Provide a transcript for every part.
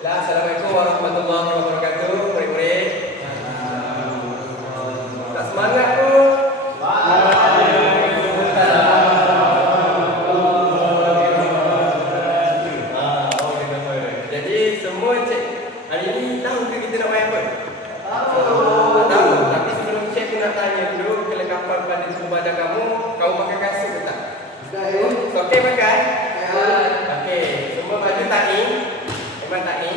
Assalamualaikum warahmatullahi wabarakatuh. Murid-murid. Tak semangat pun. Jadi semua cek hari ini tahu ke kita nak main apa? Tak tahu. Tapi sebelum cek aku nak tanya dulu kelengkapan pada tubuh badan kamu. Kamu pakai kasut ke tak? Okey pakai? Okey. Semua baju tak ni? Memang tak ni?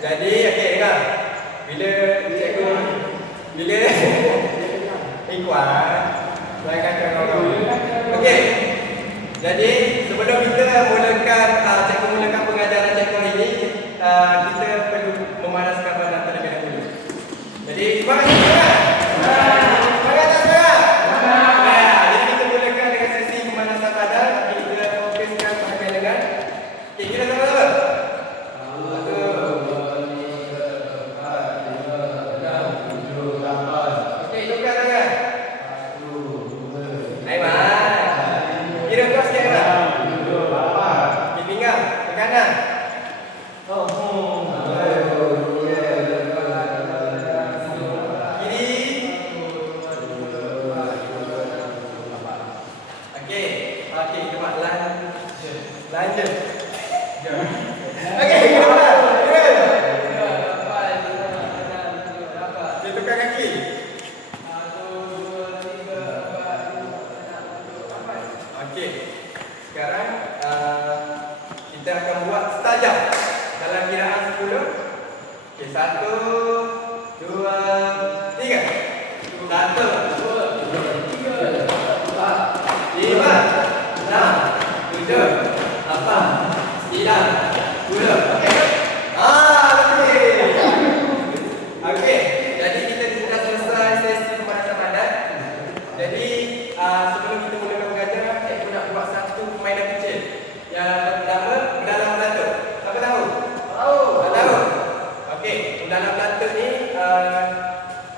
Jadi okey dengar. Bila cikgu Ikhwan saya kata kawan-kawan. Okey. Jadi sebelum kita mulakan cikgu mulakan pengajaran cikgu hari ini, kita perlu memanaskan badan terlebih dahulu. Jadi semangat semangat. Semangat tak semangat? Jadi kita mulakan dengan sesi pemanasan badan. Kita fokuskan bahagian lengan. Okey, kita sama-sama.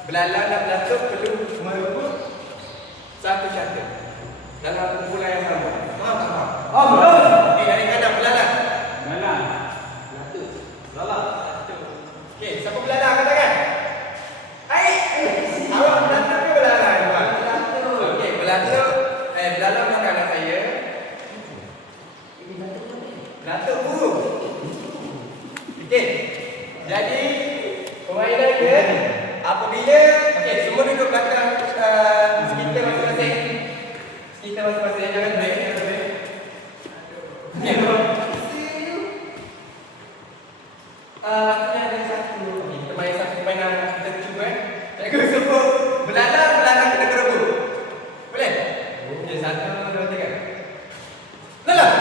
Belalang dan belatuk perlu merebut satu syarter dalam kumpulan yang sama. Faham tak faham? Faham. Okey, dari kanan belalang. Belalang. Belatuk. Belalang. Okey, siapa belalang katakan? Hai. Awak belatuk ke belalang? Belatuk. Okey, belatuk. Belalang kat kanan saya. Ini belatuk mana? Belatuk burung. Okey. Jadi permainan dia apabila semua duduk belakang sekitar masing-masing. Sekitar masing-masing, jangan break. Maksudnya ada satu. Kita main satu permainan kita cuba. Cikgu sebut belalang kena kerebut. Boleh? Okey, 1, 2, 3. Belalang.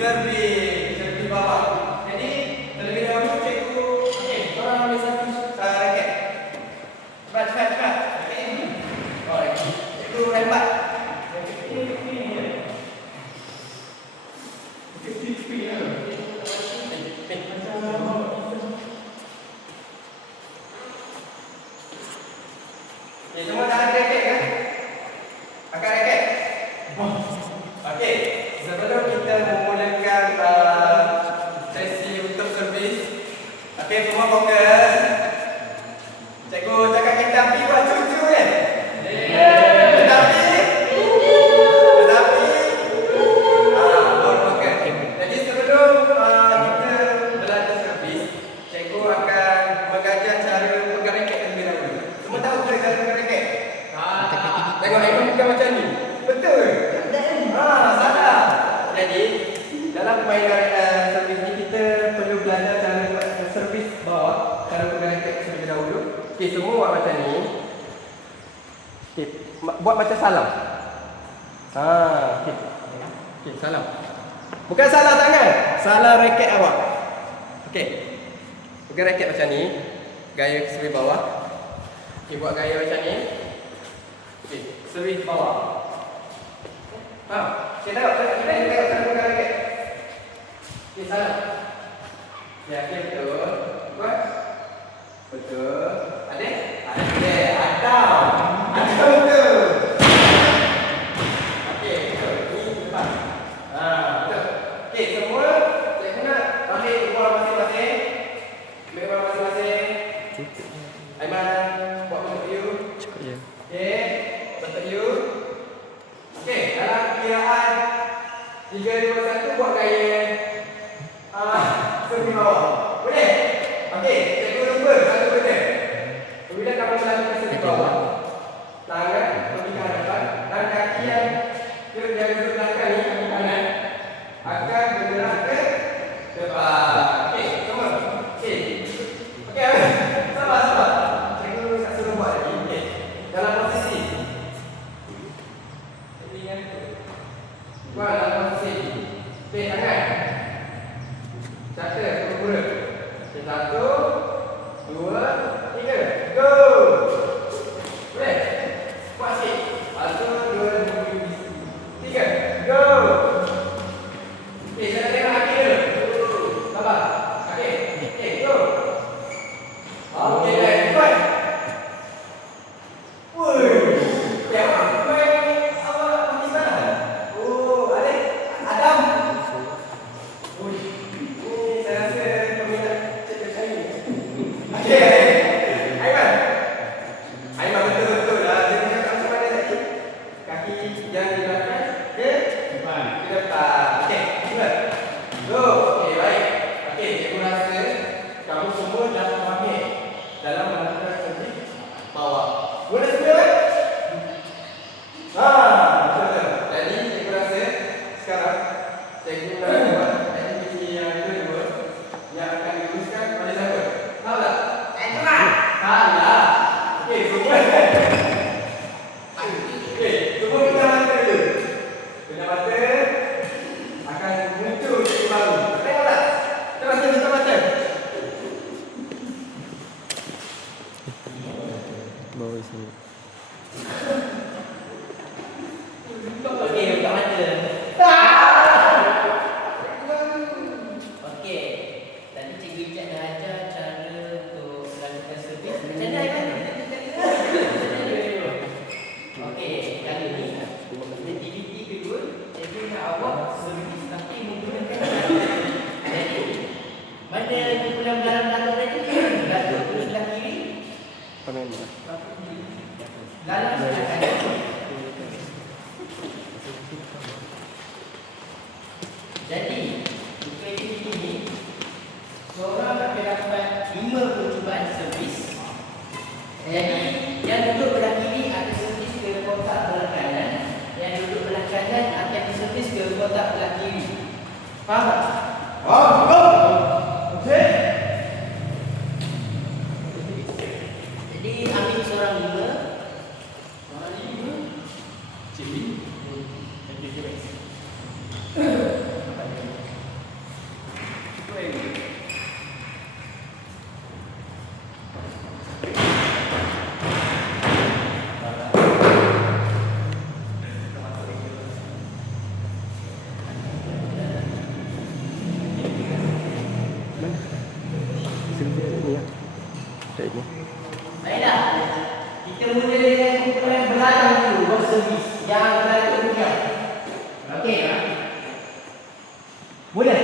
Servis bawah. Jadi terlebih dahulu cikgu, okey, korang ambil satu raket. Cepat Okey, semua dah ada raket kan? Angkat raket. Okey, sebelum kita memulakan sesi untuk servis, okey, semua fokus. Cikgu cakap kita api buat cucu kan? Tetapi fokus. Jadi sebelum kita belajar servis, cikgu akan mengajar cara pegang raket terlebih dahulu. Semua tahu ke cara pegang raket? Tengok Aiman bukan macam ni. Betul? Salah. Jadi dalam permainan servis ni kita perlu belajar cara servis bawah, cara pegang raket terlebih dahulu. Okey, semua buat macam ni. Okey, buat macam salam. Okey. Okey, salam. Bukan salah tangan, salah raket awak. Okey. Pegang raket macam ni. Gaya servis bawah. Okey, buat gaya macam ni. Okey, servis bawah. Faham? Okey, tengok cara pegang raket. Okey, salam. Ya, okey, betul. Buat. Betul. Ada? Ada. Ada betul. Okey, betul. Ini depan. Betul. Okey, semua cikgu nak ambil bola masing-masing. Ambil bola masing-masing. Aiman, buat bentuk you. Okey, bentuk you. Okey, dalam kiraan 3, 2, 1 buat gaya servis bawah. Boleh? Okey, cikgu lupa satu benda. Bila kamu melakukan servis bawah, tangan pergi ke hadapan dan kaki yang duduk belakang ni, kaki kanan akan bergerak ke depan. Okey, semua. Okey. Okey, sabar. Cikgu tak suruh buat lagi. Okey. Dalam posisi. Buat dalam posisi. Okey, tangan. Cakap pura-pura. Okey, 1, 2, 3. Go. Boleh? Buat sikit. 1, 2, 3. Go. Okey, saya tengok kaki dulu. Sabar. Okey. Okey, go. Okey, dah. Cepat. Woi. Ya, awak pergi sana. Adam. Ui. Ini saya rasa peminat cikgu saya. Okey. Aiman betul-betul lah. Dia cakap macam mana tadi? Kaki yang di belakang ke depan. Ke depan. Okey, cepat. Go. Okey, baik. Okey, cikgu rasa kamu semua dah mahir dalam melakukan servis bawah. Boleh semua kan? Betul-betul. Jadi cikgu rasa sekarang cikgu nak buat aktiviti yang kedua yang akan diteruskan oleh siapa? Tahu tak? Salah. Okey, semua. Okey, semua pindah mata dulu. Pindah mata. Akan muncul cikgu baru. Tengok tak? Terus tutup mata. Bawa sini. Okey, buka mata. Okey. Tadi cikgu Ijat dah ajar cara untuk melakukan servis. Macam mana kan? Okey, kali ni aktiviti kedua, cikgu nak awak servis tapi menggunakan tangan. Jadi, mana kumpulan dalam tadi? Datuk tu sebelah kiri. Panen. Dalam sebelah kanan. Jadi, untuk aktiviti ini, seorang akan dapat 5 percubaan servis. Jadi, yang duduk belah kiri akan servis ke kotak belah kanan, yang duduk belah kanan akan diservis ke kotak belah kiri. Faham tak? Okey. Jadi, ambil seorang 5. Sini ni ya. Tak ini. Baiklah. Kita mula dengan kumpulan belakang dulu, buat servis. Yang belakang bukan. Okey. Mula.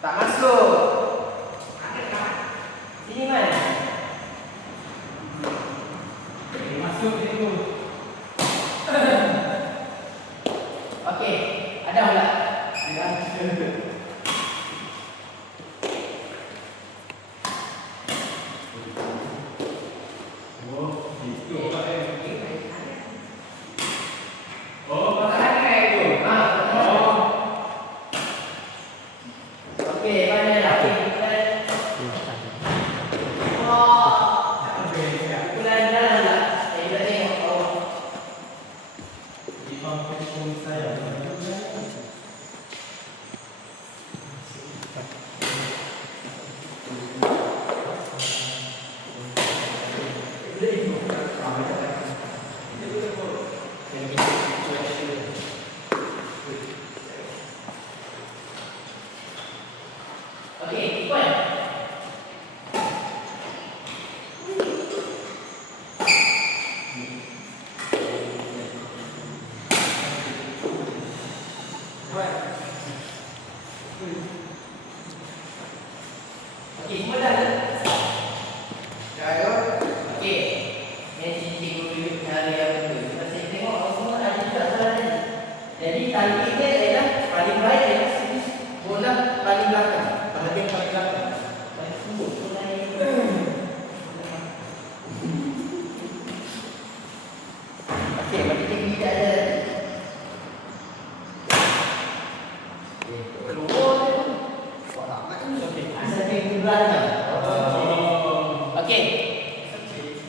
Tak masuk. Sini mana? Masuk situ. Okey, ada pula.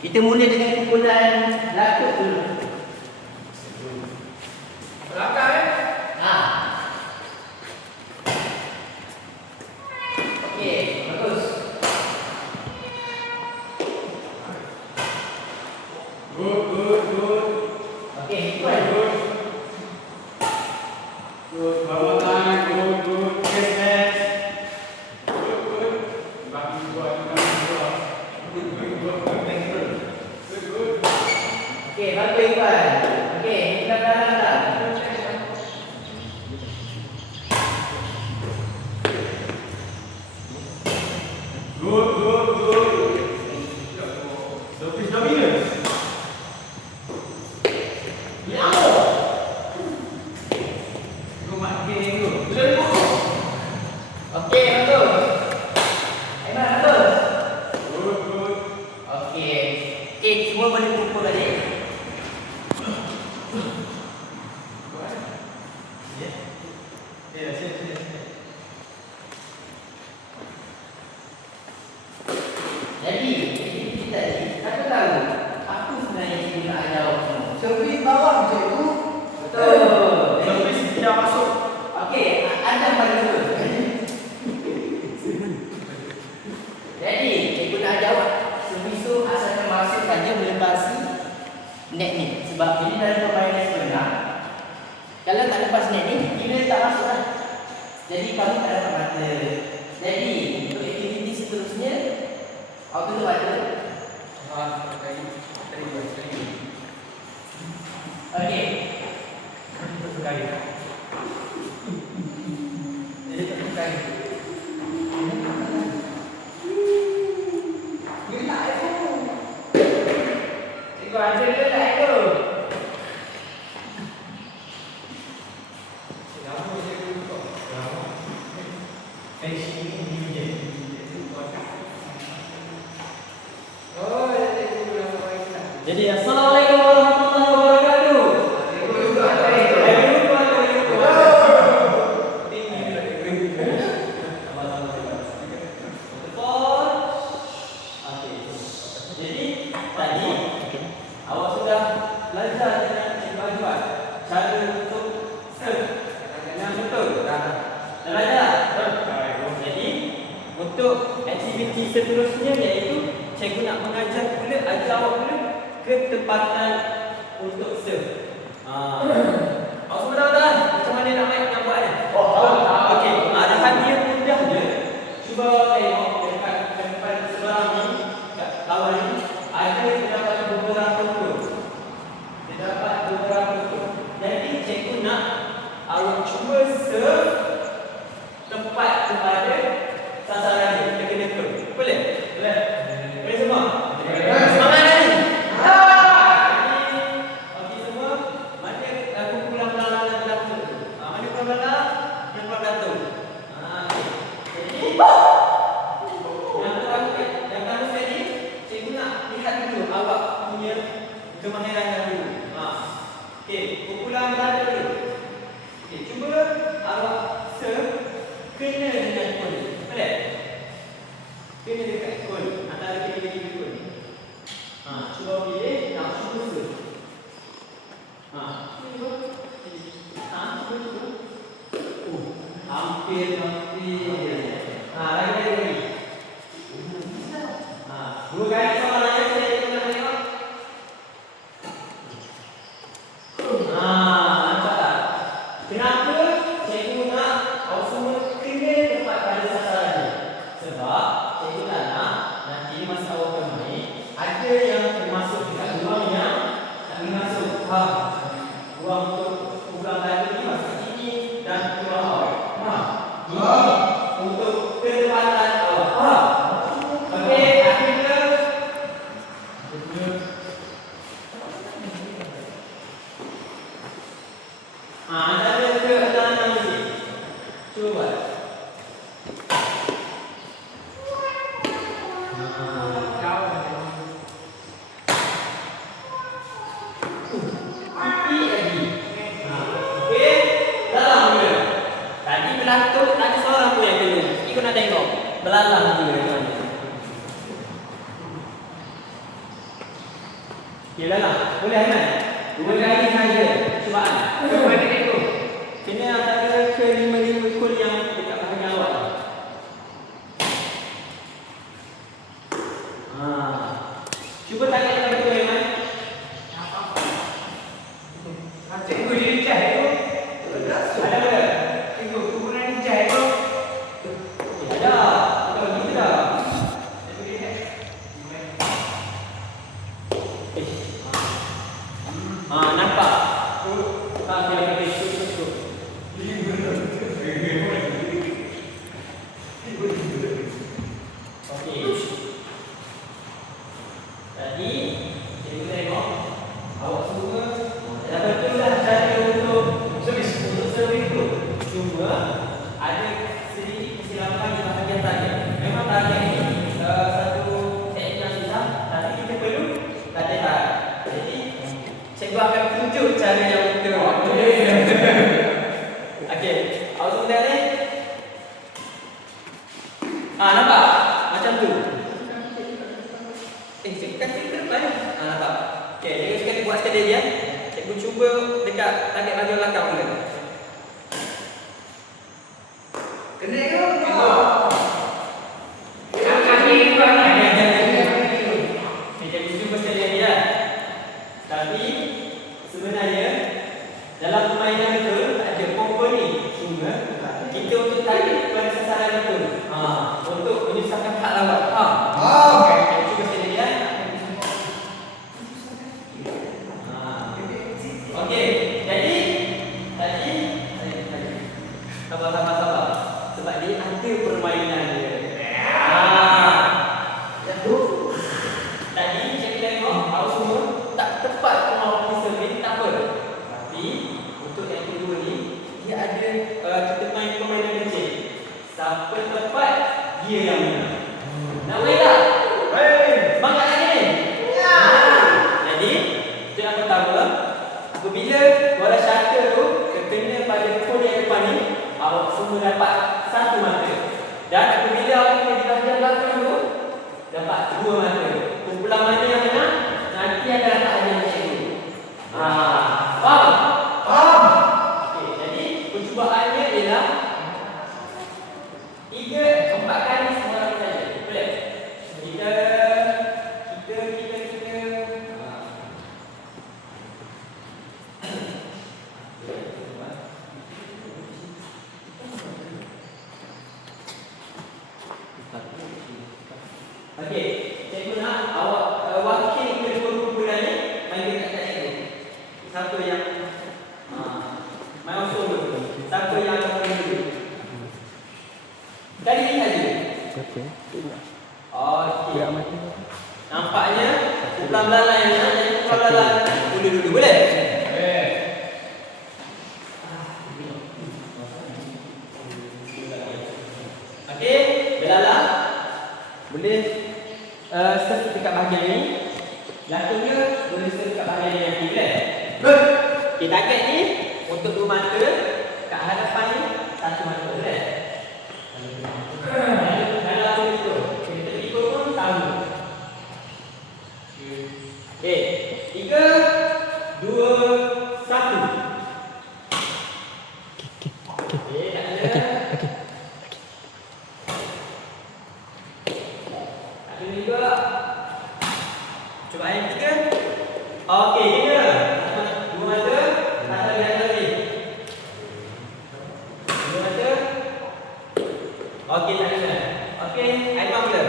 Kita mula dengan kumpulan lakuk dulu. Belakang Okey, bagus. Good. Okey, good. Bawah tangan, good. Yes. Good. Bagi buat. Okey, bagus Iqbal. Okey, kita dalam. Good. Service dominance. Okey, bagus. Aiman, bagus. Good. Okey. Okey, semua boleh kumpul balik. Jadi, kita tadi, aku tahu apa sebenarnya cikgu nak jawab semua. Servis bawah cikgu. Betul. Servis tidak masuk. Okey, anda paling betul. Jadi, cikgu nak jawab servis tu asalkan masuk saja melepasi net ni. Sebab ini dalam permainan sebenar. Kalau tak lepas net ni, kira tak masuk lah. Jadi, kamu tak dapat mata. Jadi, untuk aktiviti seterusnya, awak tutup mata. Okey. Cikgu ada ke tak itu? Jadi assalamualaikum warahmatullahi wabarakatuh. Jadi tadi awak sudah belajar dengan Cikgu Azwan cara untuk serve yang betul. Dah belajar? Jadi untuk aktiviti seterusnya iaitu cikgu nak mengajar pula, ajar awak pula ketepatan untuk serve. Awak semua tahu tak macam mana nak buat ni? Okey, arahan dia mudah je. Cuba tengok dekat depan sebelah ni. serve tempat kepada sasaran dia. Kita kena tu. Boleh? Boleh. Boleh semua? Semangat dah ni. Okey semua. Mana kumpulan belalang dan belatung? Mana kumpulan belalang dan kumpulan belatung? Jadi yang kamu sekali, cikgu nak lihat dulu awak punya kemahiran dahulu. Okey, kumpulan belatung dulu. Okey, cuba awak kena dengan kun. Boleh? Kena dekat kun. Antara kena-kena kun. Cuba pilih. Cuba. Cuba. Cuba. Hampir. Lagi. Dua kali soalan aja saya tengok. Nampak tak? Kenapa cikgu nak awak semua kena tepat pada sasaran dia? Sebab cikgu tak nak nanti masa awak bermain ada yang termasuk dekat ruang yang tak boleh masuk. Ruang untuk kumpulan tadi ni masuk sini dan keluar awak. Ini untuk ketepatan awak. Okey, akhirnya ada keadalan lagi. Cuba. Belalang juga. Okey, belalang. Boleh Aiman? Dua kali saja cubaan. Mana ekor? Kena antara ke 5 ekor yang dekat bahagian awal. Cuba tarik yang betul Aiman. Cikgu dia lijah tu. Ada ke? Cikgu, kumpulan lijah tu. Ada. Betul, gitu dah. Nampak? Okey. Tadi, cikgu tengok awak semua dah betul dah cara untuk servis tu. Cuma ada sedikit kesilapan di bahagian target. Memang target ini satu teknik yang susah, tapi kita perlu latihan. Jadi cikgu akan tunjuk cara yang betul. Okey, awak semua dah ni? Nampak? Macam tu. Cikgu kan cikgu ke depan. Nampak? Okey, cikgu sekali buat sekali dia. Cikgu cuba dekat target bahagian belakang dulu. Kena ke? Cikgu cuba sekali dia. Tapi sebenarnya dalam permainan betul ada komponen. Cuma kita untuk tarik pada sasaran betul. Untuk menyusahkan hak lawan. Cuba sekali dia. Okey, jadi tadi sabar. Sebab dia ada permainan Okey. Nampaknya pukulan belalai ni jadi pukulan belalai dulu boleh? Okey, belalai boleh serve dekat bahagian ni. Lakunya boleh serve dekat bahagian yang nanti boleh? Okey, target ni untuk dua mata kat hadapan ni satu mata boleh? Kalau aku ikut, kita ikut pun tahu. Okey, 3, 2, 1. Okey, tak ada. Tak ada juga. Cuba yang ketiga. Okey, kena. Dua mata, mata di atas ni. Dua mata. Okey, tak kena. Okey, Aiman mula.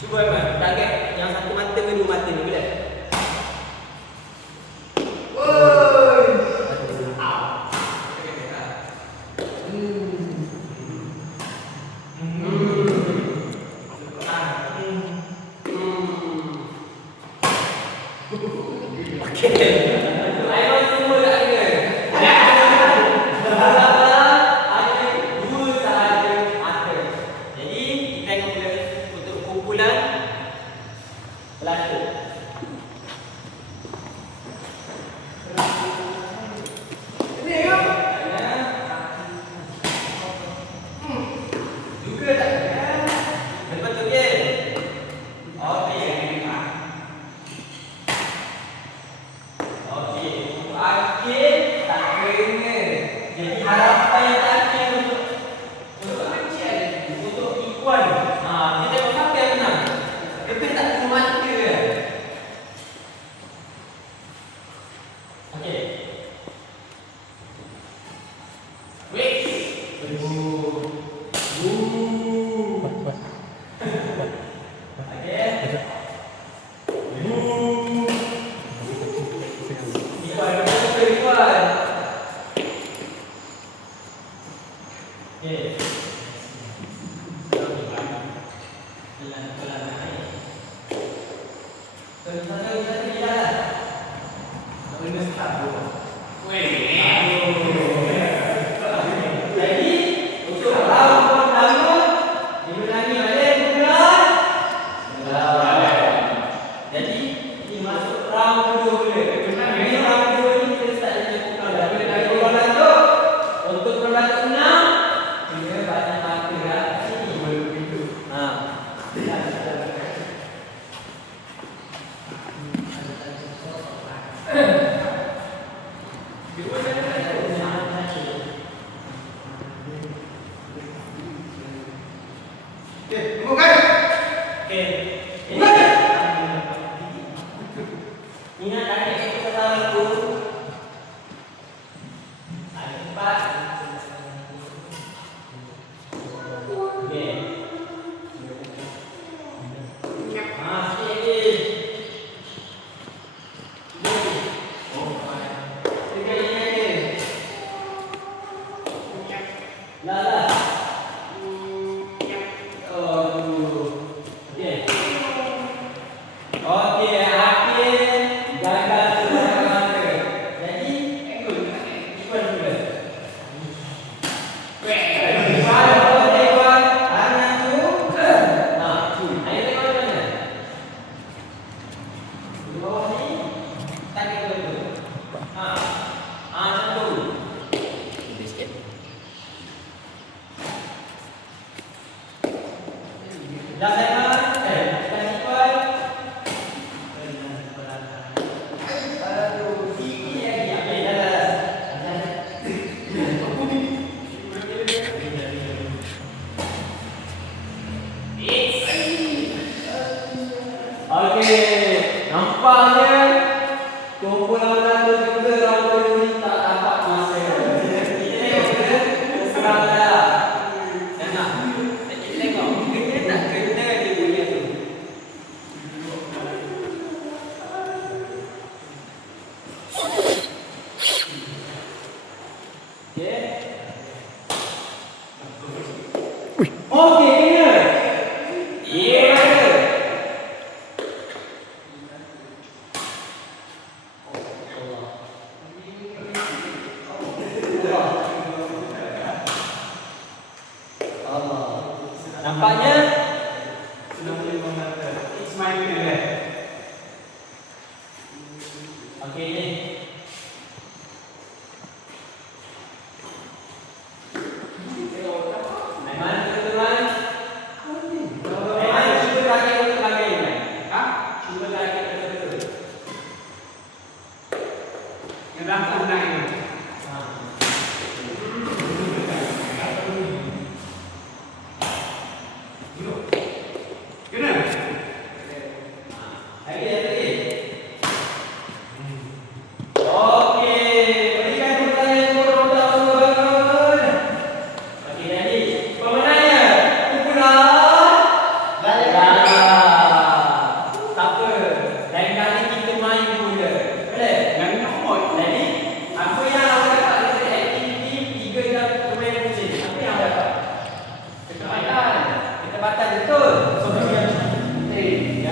Cuba Aiman, target yang satu mata ke dua mata ni boleh? Aiman semua tak ada. Ada dua sahaja mata. Jadi kita tengok mula untuk kumpulan pelatu. Juga tak ada. Betul-betul je. Okey. Okey, untuk akhir tak kena. Jadi harapan yang terakhir untuk equal. Kita tengok siapa yang menang. Lebih tak dua mata ke? Okey. Wait. Jadi untuk round pertama diulangi balik bulan. Jadi ini masuk round kedua boleh. Ini round kedua ni kita start dengan pukulan dah. Boleh dari pukulan lanjut. Untuk perlaku 6 kena baca mata dah sini. Boleh begitu. Ingat target yang kita tahu itu ada 4. Okey. Sikit lagi. Tiga lagi. Lah. Okey. Okey, akhir gagal sebarang mata. Jadi, ikut dulu. Kalau tengok tangan tu, ayo tengok mana? Di bawah ni, tarik dulu. Macam tu. Lebih sikit. Dah tengok, dah ikut. Okey, nampaknya kumpulan lalu juga round kedua ni tak dapat masa. Kita tengok ke serang dah. Enak. Kita tengok. Kita tak kena dia punya tu.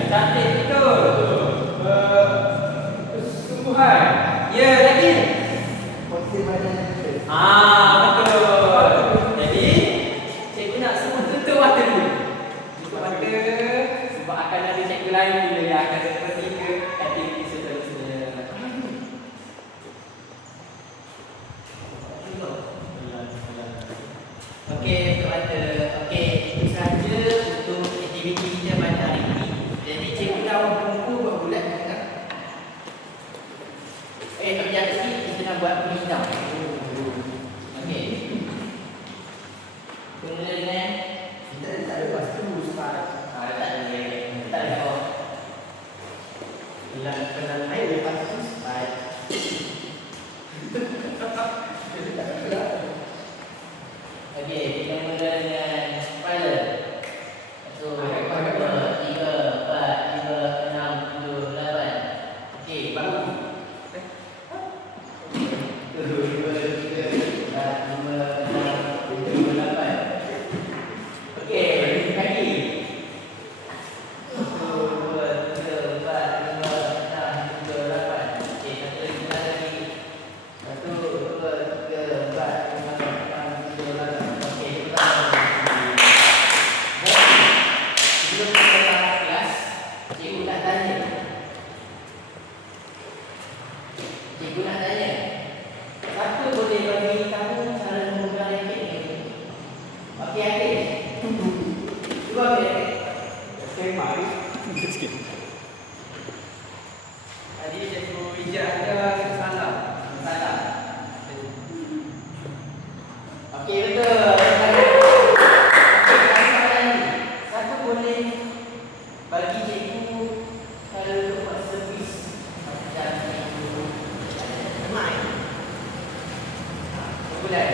Cantik betul. Kesungguhan. Ya, lagi. Posisi badan betul. Betul. Jadi, cikgu nak semua tutup mata dulu. Tutup mata. Sebab akan ada cikgu lain bila yang akan pergi ke aktiviti seterusnya. Okey, tutup mata. Okey, itu sahaja untuk aktiviti kita pada hari ini. Jadi cikgu dah buku buat bulat kan? Kejap sikit kita nak buat penghidang. Okey. Mula dengan kita tak ada pastu sebab tak ada apa. Pelan air lepas tu sebab okey, kita mula dengan pilot. 1, 2, 3, 4, 5, 6, 7, 8. Okey, baru. 1, 2, 3, 4, 5, 6, 7, 8. Okey, kaki. 1, 2, 3, 4, 5, 6, 7, 8. Okey, satu lagi. 1, 2, 3, 4, 5, 6, 7, 8. Okey, kita sebelum kita start kelas, cikgu nak tanya. Siapa boleh bagi kamu cara memegang raket ni? Okey, adik. Cuba ambil raket. Tadi cikgu Ijaz ada salah. Okey, betul. Siapa boleh bagi cikgu cara untuk buat servis macam cikgu main? Bulan.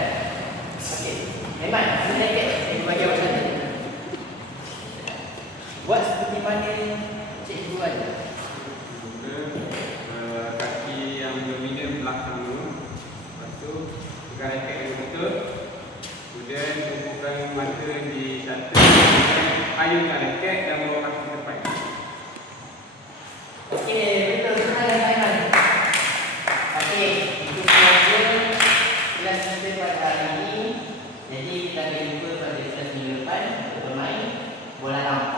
Okey. Memang mana raket cikgu bagi awak satu. Buat seperti mana cikgu ada. Kaki yang dominan belakang dulu. Lepas tu pegang raket yang betul. Kemudian tumpukan mata di satu. Ayunkan raket dan bawa kaki ke depan. Okey, betul. Senang dan Aiman. Okey, itu sahaja kelas kita pada hari ini. Jadi kita akan jumpa pada kelas minggu depan untuk bermain bola lampu.